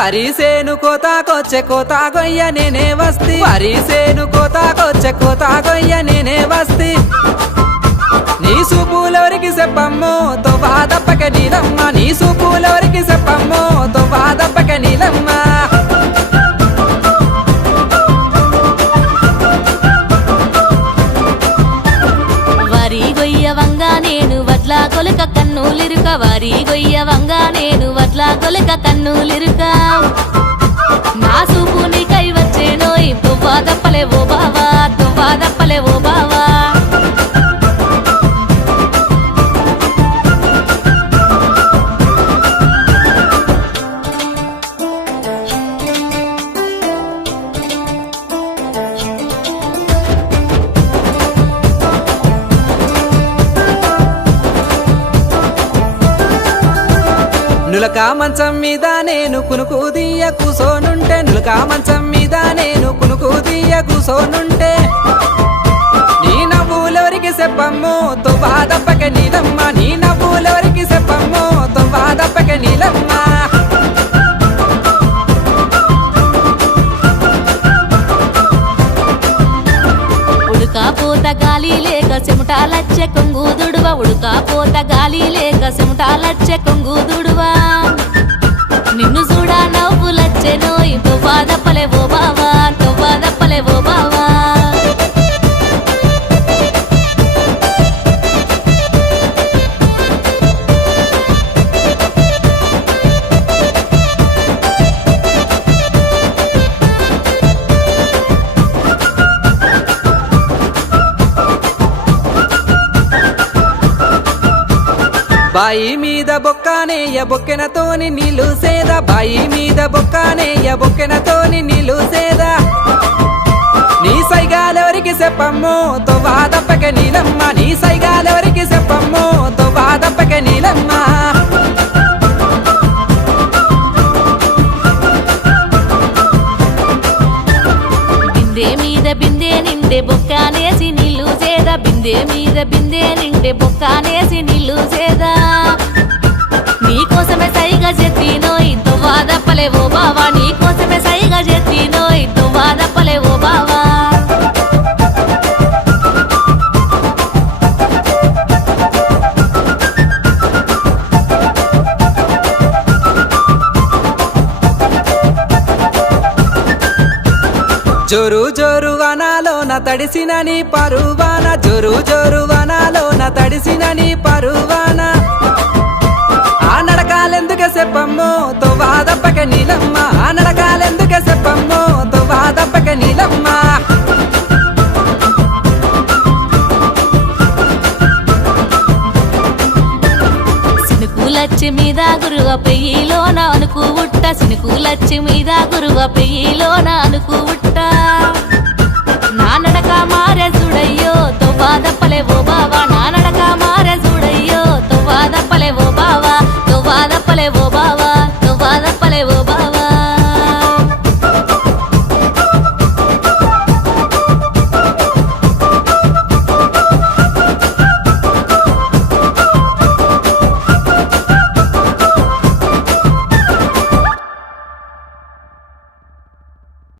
వరిసేను కోతాకొచ్చే కోతా గొయ్య నేనే వస్తి వరిసేను కోతాకొచ్చే కోతా గొయ్య నేనే వస్తి నీ సూపులెవరికి చెప్పమ్మో తోవా దప్పక నీలమ్మ నీ సూపులెవరికి చెప్పమ్మో తోవా దప్పక నీలమ్మ వరి గొయ్యవంగా నేను వడ్ల కొలక కన్నులిరుక వరి గొయ్యవంగా నేను వడ్ల కొలక కన్నులిరుక నా సూపు నీకై వచ్చేనోయ్ తోవా దప్పలే ఓ బావా తోవా దప్పలే ఓ బావా నులక మంచం మీద నేను కునుకు దియ్య కూసోనుంటే నులక మంచం మీద నేను కునుకు దియ్య కూసోనుంటే నీ నవ్వులెవరికి చెప్పమ్మో తోవా దప్పక నీలమ్మ నీ నవ్వులెవరికి చెప్పమ్మో తోవా దప్పక నీలమ్మ ఉడకపోత గాలి లేక చెమటాలచ్చే కొంగుదుడువ ఉడకపోత గాలి లేక చెమటాలచ్చే కొంగుదుడువ నిన్ను చూడా నవ్వులచ్చెనోయ్ తోవా దప్పలే ఓ బావా తోవా దప్పలే ఓ బావా బాయి మీద బొక్కానేయ బొక్కెనతోని నీళ్ళు సేద బాయి మీద బొక్కానేయ బొక్కెనతోని నీళ్ళు సేద నీ సైగాలెవరికి చెప్పమ్మో తోవా దప్పక నీలమ్మ నీ సైగాలెవరికి చెప్పమ్మో తోవా దప్పక నీలమ్మ బిందె మీద బిందె నిండే బొక్కానేసి నీళ్ళు సేద బిందె మీద బిందె నిండే బొక్కానేసి నీళ్ళు సేద నీకోసమే సైగా చెత్తినోయ్ తోవా దప్పలే ఓ బావా నీకోసమే సైగా చెత్తినోయ్ తోవా దప్పలే ఓ బావా జోరు జోరు వనాలోన తడిసిన నీ పరువాన జోరు జోరు వనాలోన తడిసిన నీ పరువాన ఆ నడకాలెందుకే చెప్పమ్మో తోవా దప్పక నీలమ్మ ఆ నడకాలెందుకే చెప్పమ్మో తోవా దప్పక నీలమ్మ సినుకులచ్చి మీద గురువ పెయ్యిలోన అనుకు ఉట్ట సినుకులచ్చి మీద గురువ పెయ్యిలోన అనుకు ఉట్ట నా నడక మారే చూడయ్యో తోవా దప్పలే ఓ బావా